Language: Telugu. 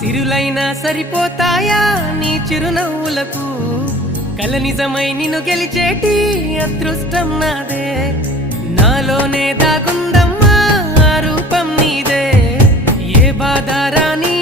సిరులైనా సరిపోతాయా నీ చిరునవ్వులకు కల నిజమై నిన్ను గెలిచేటి అదృష్టం నాదే నాలోనే దాగుందమ్మా ఆ రూపం నీదే ఏ బాధ రాని